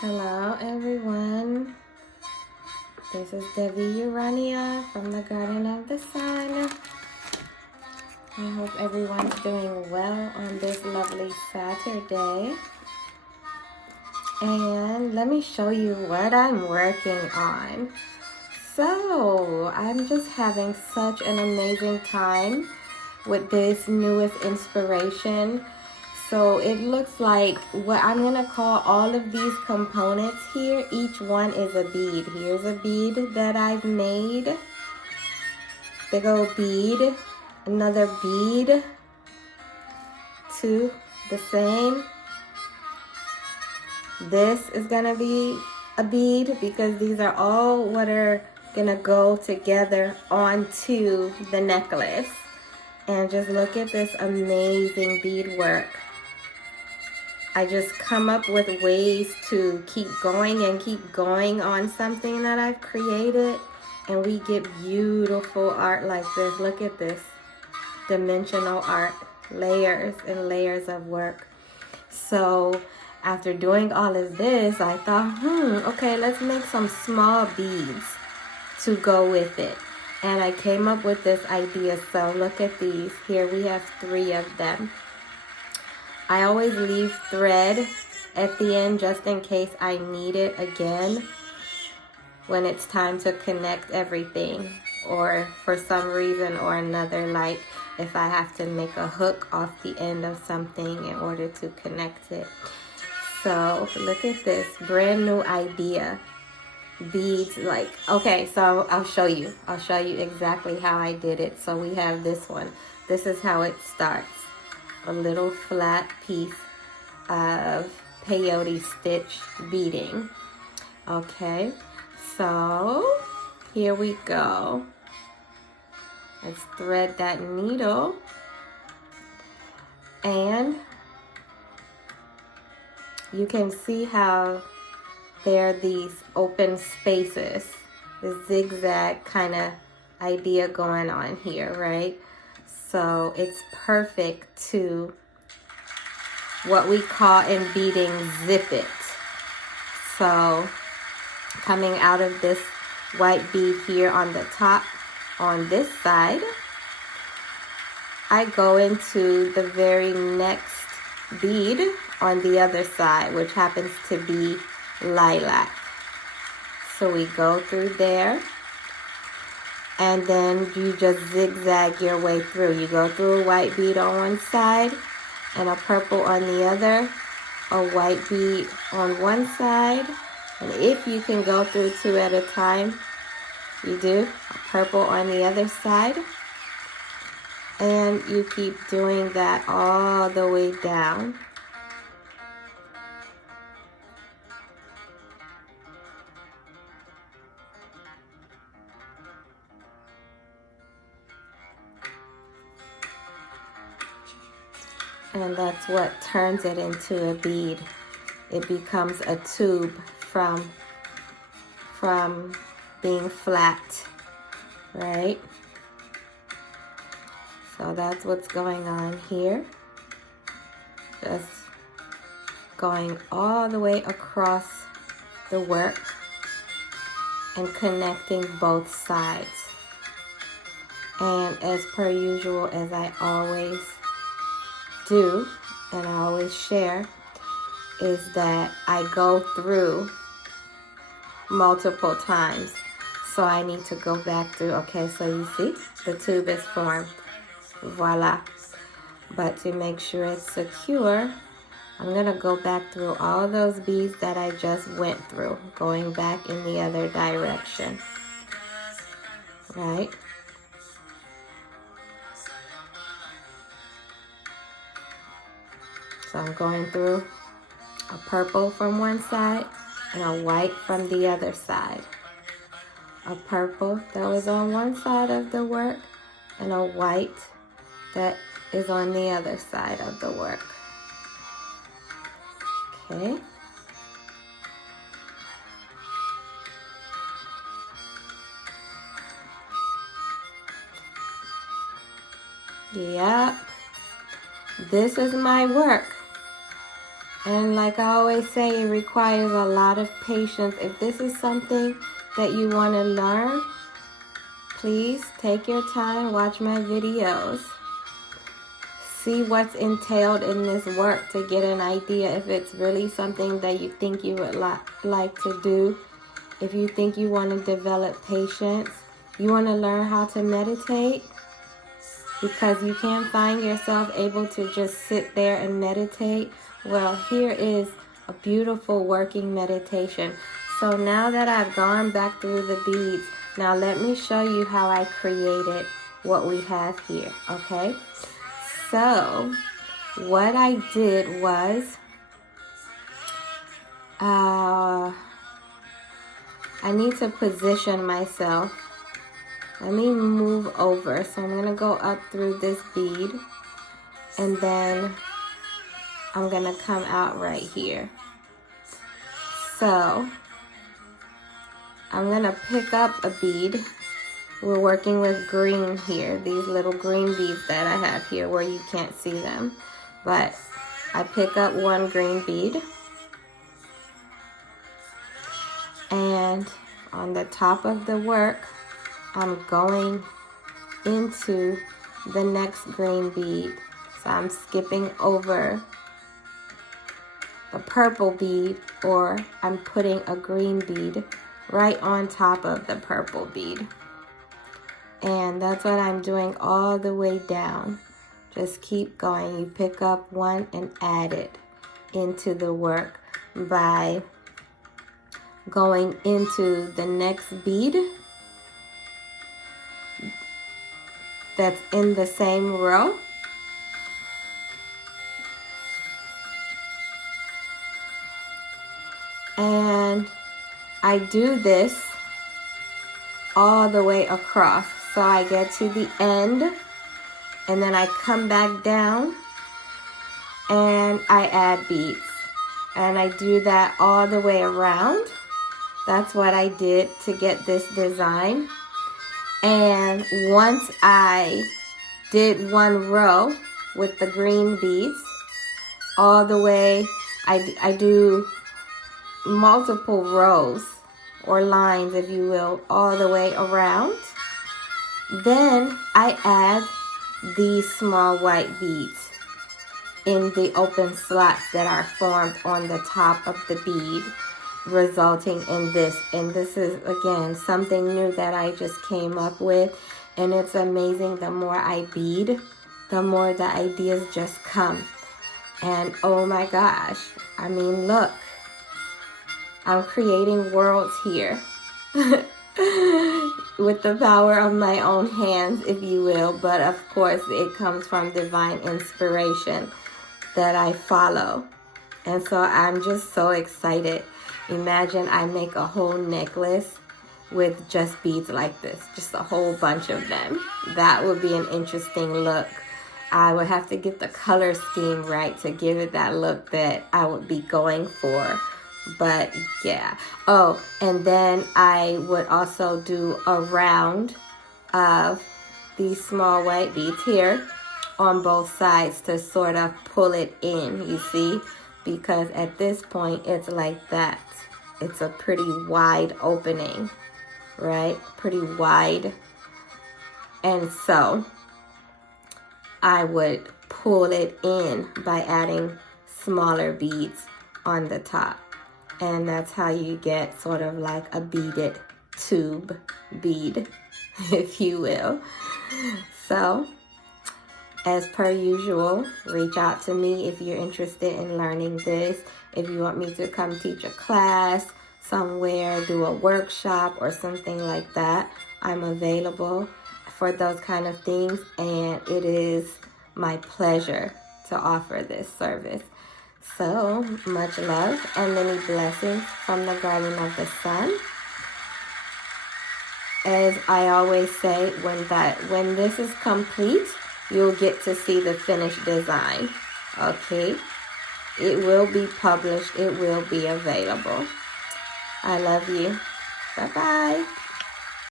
Hello everyone, this is Devi Urania from the Garden of the Sun. I hope everyone's doing well on this lovely Saturday. And let me show you what I'm working on. So, I'm just having such an amazing time with this newest inspiration. So it looks like what I'm going to call all of these components here, each one is a bead. Here's a bead that I've made. Big old bead. Another bead. Two, the same. This is going to be a bead because these are all what are going to go together onto the necklace. And just look at this amazing bead work. I just come up with ways to keep going and keep going on something that I've created, and we get beautiful art like this. Look at this dimensional art, layers and layers of work. So after doing all of this, I thought, okay, let's make some small beads to go with it. And I came up with this idea. So look at these. Here we have 3 of them. I always leave thread at the end just in case I need it again when it's time to connect everything, or for some reason or another, like if I have to make a hook off the end of something in order to connect it. So look at this brand new idea. Beads, like, okay, so I'll show you exactly how I did it. So we have this one. This is how it starts. A little flat piece of peyote stitch beading. Okay, so here we go. Let's thread that needle, and you can see how there are these open spaces, the zigzag kind of idea going on here, right? So it's perfect to what we call in beading zip it. So coming out of this white bead here on the top on this side, I go into the very next bead on the other side, which happens to be lilac. So we go through there, and then you just zigzag your way through. You go through a white bead on one side and a purple on the other, a white bead on one side, and if you can go through 2 at a time, you do. A purple on the other side, and you keep doing that all the way down. And that's what turns it into a bead. It becomes a tube from being flat, right? So that's what's going on here. Just going all the way across the work and connecting both sides. And as per usual, as I always do, and I always share, is that I go through multiple times. So I need to go back through. Okay, so you see the tube is formed. Voila. But to make sure it's secure, I'm going to go back through all those beads that I just went through, going back in the other direction. Right? So I'm going through a purple from one side and a white from the other side. A purple that was on one side of the work and a white that is on the other side of the work. Okay. Yep. This is my work. And like I always say, it requires a lot of patience. If this is something that you want to learn, please take your time, watch my videos. See what's entailed in this work to get an idea if it's really something that you think you would like to do. If you think you want to develop patience, you want to learn how to meditate, because you can't find yourself able to just sit there and meditate. Well, here is a beautiful working meditation. So now that I've gone back through the beads, now let me show you how I created what we have here, okay? So what I did was, I need to position myself. Let me move over. So I'm going to go up through this bead, and then I'm going to come out right here. So I'm going to pick up a bead. We're working with green here, these little green beads that I have here where you can't see them. But I pick up one green bead, and on the top of the work, I'm going into the next green bead. So I'm skipping over a purple bead, or I'm putting a green bead right on top of the purple bead. And that's what I'm doing all the way down. Just keep going. You pick up one and add it into the work by going into the next bead that's in the same row. And I do this all the way across. So I get to the end, and then I come back down and I add beads. And I do that all the way around. That's what I did to get this design. And once I did one row with the green beads, all the way, I do multiple rows or lines, if you will, all the way around. Then I add these small white beads in the open slots that are formed on the top of the bead, resulting in this. And this is, again, something new that I just came up with, and it's amazing. The more I bead, the more the ideas just come. And oh my gosh, I mean, look, I'm creating worlds here with the power of my own hands, if you will. But of course, it comes from divine inspiration that I follow. And so I'm just so excited. Imagine I make a whole necklace with just beads like this, just a whole bunch of them. That would be an interesting look. I would have to get the color scheme right to give it that look that I would be going for. But yeah. Oh, and then I would also do a round of these small white beads here on both sides to sort of pull it in, you see? Because at this point, it's like that. It's a pretty wide opening, right? Pretty wide. And so I would pull it in by adding smaller beads on the top. And that's how you get sort of like a beaded tube bead, if you will. So, as per usual, reach out to me if you're interested in learning this. If you want me to come teach a class somewhere, do a workshop or something like that, I'm available for those kind of things. And it is my pleasure to offer this service. So, much love and many blessings from the Garden of the Sun. As I always say, when this is complete, you'll get to see the finished design. Okay? It will be published. It will be available. I love you. Bye-bye.